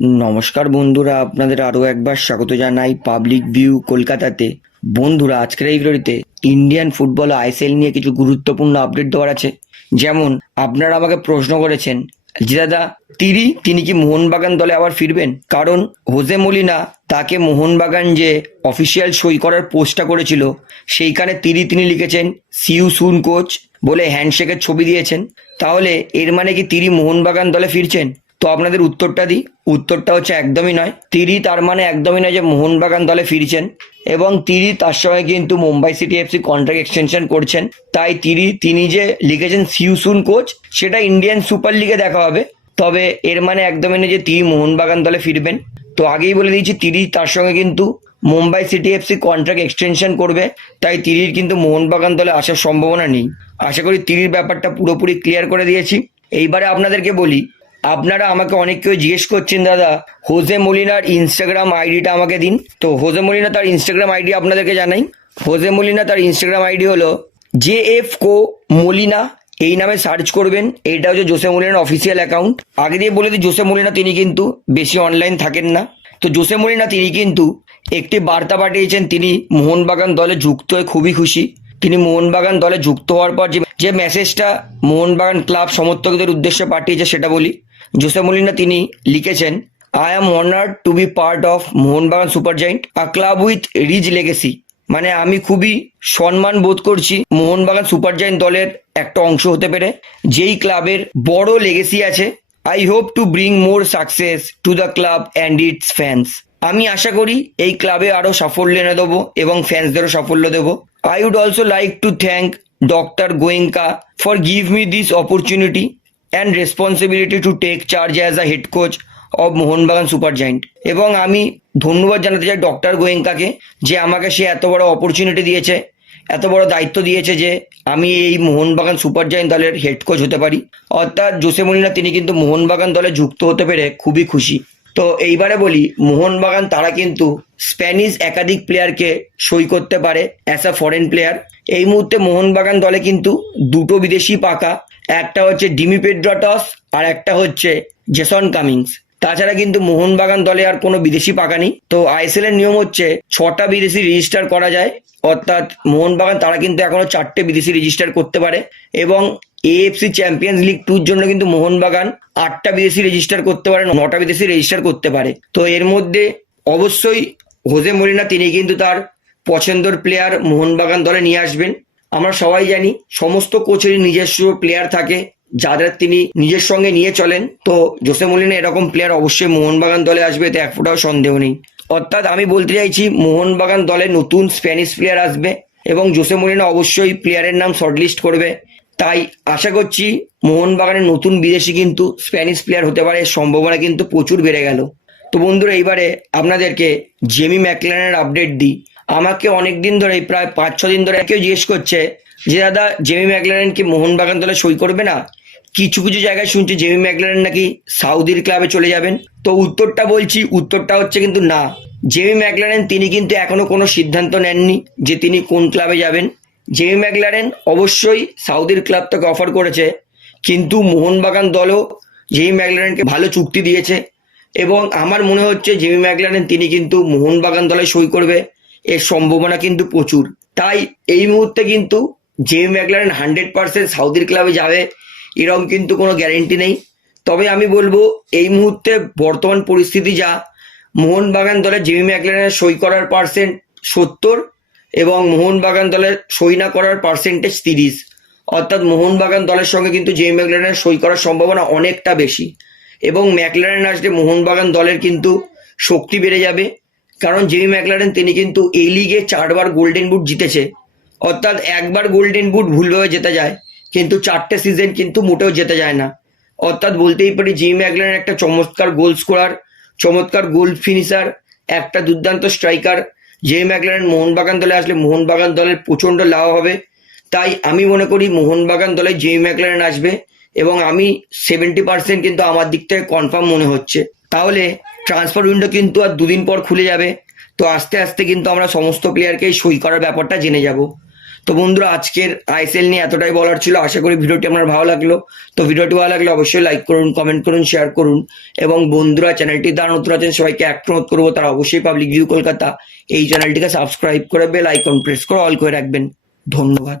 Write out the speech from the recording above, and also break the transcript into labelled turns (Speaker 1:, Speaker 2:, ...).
Speaker 1: নমস্কার বন্ধুরা, আপনাদের আরও একবার স্বাগত জানাই পাবলিক ভিউ কলকাতাতে। বন্ধুরা, আজকের এই ভিডিওতে ইন্ডিয়ান ফুটবল আইএসএল নিয়ে কিছু গুরুত্বপূর্ণ আপডেট দেওয়ার আছে। যেমন, আপনারা আমাকে প্রশ্ন করেছেন যে দাদা তিরি তিনি কি মোহনবাগান দলে আবার ফিরবেন? কারণ হোজে মলিনা তাকে মোহনবাগান যে অফিসিয়াল সই করার পোস্টটা করেছিল, সেইখানে তিরি তিনি লিখেছেন সিউ সুন কোচ বলে হ্যান্ডশেকের ছবি দিয়েছেন। তাহলে, এর মানে কি তিরি মোহনবাগান দলে ফিরছেন? তো আপনাদের উত্তরটা দিই। উত্তরটা হচ্ছে একদমই নয়। তিরি তার মানে একদমই নয় যে মোহনবাগান দলে ফিরছেন এবং তিরি তার সঙ্গে কিন্তু Mumbai City FC contract extension করছেন। তাই তিরি, তিনি যে লিখেছেন সিউসুন কোচ, সেটা ইন্ডিয়ান সুপার লিগে দেখা হবে। তবে এর মানে একদমই নয় যে তিনি মোহনবাগান দলে ফিরবেন। তো আগেই বলে দিয়েছি, তিরি তার সঙ্গে কিন্তু Mumbai City FC contract extension করবে। তাই তিরির কিন্তু মোহনবাগান দলে আসার সম্ভাবনা নেই। আশা করি তিরির ব্যাপারটা পুরোপুরি ক্লিয়ার করে দিয়েছি। এইবারে আপনাদেরকে বলি আপনারা আমাকে অনেক কেউ জিজ্ঞেস করছেন, দাদা, হোজে মলিনার ইনস্টাগ্রাম আইডিটা আমাকে দিন। তো হোজে মলিনা তার ইনস্টাগ্রাম আইডি আপনাদেরকে জানাই। হোজে মলিনা তার ইনস্টাগ্রাম আইডি হলো জে এফ কো মলিনা, এই নামে সার্চ করবেন। এইটা হচ্ছে জোসে মলিনার অফিসিয়াল অ্যাকাউন্ট আগে দিয়ে বলে দিই, জোসে মলিনা তিনি কিন্তু বেশি অনলাইন থাকেন না। তো জোসে মলিনা তিনি কিন্তু একটি বার্তা পাঠিয়েছেন, তিনি মোহনবাগান দলে যুক্ত হয়ে খুবই খুশি। তিনি মোহনবাগান দলে যুক্ত হওয়ার পর যে মেসেজটা মোহনবাগান ক্লাব সমর্থকদের উদ্দেশ্যে পাঠিয়েছে, সেটা বলি। জোসে মলিনা তিনি লিখেছেন I am honoured to be part of Mohun Bagan super Giant a club with rich legacy মানে আমি খুবই সম্মান বোধ করছি মোহনবাগান সুপার জায়েন্ট দলের একটা অংশ হতে পেরে, যেই ক্লাবের বড় লেগেসি আছে। I hope to bring more success to the club and its fans আমি আশা করি এই ক্লাবে আরও সাফল্য এনে দেবো এবং ফ্যান্সদেরও সাফল্য দেবো। I would also like to thank doctor Goenka for give me this opportunity and responsibility to take charge as a head coach of Mohun Bagan super giant এবং আমি ধন্যবাদ জানাতে চাই ডক্টর গোয়েঙ্কাকে যে আমাকে সে এত বড় অপরচুনিটি দিয়েছে, এত বড় দায়িত্ব দিয়েছে যে আমি এই মোহনবাগান সুপার জায়েন্ট দলের হেড কোচ হতে পারি। অর্থাৎ জোসে মলিনা তিনি কিন্তু মোহনবাগান দলে যুক্ত হতে পেরে খুবই খুশি। তো এইবারে বলি, মোহনবাগান তারা কিন্তু স্প্যানিশ একাধিক প্লেয়ারকে সই করতে পারে অ্যাজ আ ফরেন প্লেয়ার এই মুহূর্তে মোহনবাগান দলে কিন্তু দুটো বিদেশি পাকা, একটা হচ্ছে ডিমি পেড্রটস আর একটা হচ্ছে জেসন কামিংস তাছাড়া কিন্তু মোহনবাগান দলে আর কোনো বিদেশি পাকা নেই। তো আইএসএল এর নিয়ম হচ্ছে ছটা বিদেশি রেজিস্টার করা যায়, অর্থাৎ মোহনবাগান তারা কিন্তু এখনও চারটে বিদেশি রেজিস্টার করতে পারে এবং এএফসি চ্যাম্পিয়ন্স লিগ টুর জন্য কিন্তু মোহনবাগান আটটা বিদেশি রেজিস্টার করতে পারে, নটা বিদেশি রেজিস্টার করতে পারে। তো এর মধ্যে অবশ্যই হোজে মরিনা তিনি কিন্তু তার পছন্দের প্লেয়ার মোহনবাগান দলে নিয়ে আসবেন। আমরা সবাই জানি সমস্ত কোচেরই নিজস্ব প্লেয়ার থাকে, যাদের তিনি নিজের সঙ্গে নিয়ে চলেন। তো জোসে মলিনা এরকম প্লেয়ার অবশ্যই মোহনবাগান দলে আসবে, এতে এক ফোঁটাও সন্দেহ নেই। অর্থাৎ আমি বলতে চাইছি, মোহনবাগান দলে নতুন স্প্যানিশ প্লেয়ার আসবে এবং জোসে মলিনা অবশ্যই প্লেয়ারের নাম শর্টলিস্ট করবে। তাই আশা করছি মোহনবাগানের নতুন বিদেশি কিন্তু স্প্যানিশ প্লেয়ার হতে পারে, সম্ভাবনা কিন্তু প্রচুর বেড়ে গেল। তো বন্ধুরা, এইবারে আপনাদেরকে জেমি ম্যাকলানের আপডেট দিই। আমাকে অনেক দিন ধরে, প্রায় পাঁচ ছ দিন ধরে কেউ জিজ্ঞেস করছে যে, দাদা, জেমি ম্যাকলারেন কি মোহনবাগান দলে সই করবে না? কিছু কিছু জায়গায় শুনছি জেমি ম্যাকলারেন নাকি সাউদির ক্লাবে চলে যাবেন। তো উত্তরটা বলছি, উত্তরটা হচ্ছে কিন্তু না। জেমি ম্যাকলারেন, তিনি কিন্তু এখনও কোনো সিদ্ধান্ত নেননি যে তিনি কোন ক্লাবে যাবেন। জেমি ম্যাকলারেন অবশ্যই সাউদির ক্লাব থেকে অফার করেছে। কিন্তু মোহনবাগান দলও জেমি ম্যাকলারেনকে ভালো চুক্তি দিয়েছে। এবং আমার মনে হচ্ছে জেমি ম্যাকলারেন, তিনি কিন্তু মোহনবাগান দলে সই করবে। এর সম্ভাবনা কিন্তু প্রচুর। তাই এই মুহূর্তে কিন্তু জেমি ম্যাকলারেন হান্ড্রেড পার্সেন্ট সাউদির ক্লাবে যাবে, এরকম কিন্তু কোনো গ্যারেন্টি নেই। তবে আমি বলব, এই মুহূর্তে বর্তমান পরিস্থিতি যা, মোহনবাগান দলে জেমি ম্যাকলারেনের সই করার পার্সেন্ট সত্তর এবং মোহনবাগান দলের সই না করার পার্সেন্টেজ তিরিশ। অর্থাৎ মোহনবাগান দলের সঙ্গে কিন্তু জেমি ম্যাকলারেনের সই করার সম্ভাবনা অনেকটা বেশি। এবং ম্যাকলারেন আসলে মোহনবাগান দলের কিন্তু শক্তি বেড়ে যাবে। কারণ জেমি ম্যাকলারেন তিনি কিন্তু এই লিগে চারবার গোল্ডেন বুট জিতেছে। অর্থাৎ একবার গোল্ডেন বুট ভুলভাবে জেতা যায়, কিন্তু চারটে সিজন কিন্তু মোটেও জেতে যায় না। অর্থাৎ বলতেই পারি জিমি ম্যাকলারেন একটা চমৎকার গোল স্কোরার চমৎকার গোল ফিনিশার একটা দুর্দান্ত স্ট্রাইকার জেমি ম্যাকলারেন মোহনবাগান দলে আসলে মোহনবাগান দলের প্রচণ্ড লাভ হবে, তাই আমি মনে করি মোহনবাগান দলে যে ম্যাকলারেন আসবে এবং আমি সেভেন্টি পার্সেন্ট কিন্তু আমার দিক থেকে কনফার্ম মনে হচ্ছে। তাহলে ট্রান্সফার উইন্ডো কিন্তু আর দুদিন পর খুলে যাবে, তো আস্তে আস্তে কিন্তু আমরা সমস্ত প্লেয়ারকেই সই করার ব্যাপারটা জেনে যাব। তো বন্ধুরা, আজকের আইএসএল নিয়ে এতটাই বলার ছিল। আশা করি ভিডিওটি আমার ভালো লাগল। তো ভিডিওটি ভালো লাগলে অবশ্যই লাইক করুন কমেন্ট করুন শেয়ার করুন। এবং বন্ধুরা চ্যানেলটি দ্বারা নতুন আছেন, সবাইকে অনুরোধ করব, তারা অবশ্যই পাবলিক ভিউ কলকাতা এই চ্যানেলটিকে সাবস্ক্রাইব করে বেল আইকন প্রেস করে অল করে রাখবেন। ধন্যবাদ।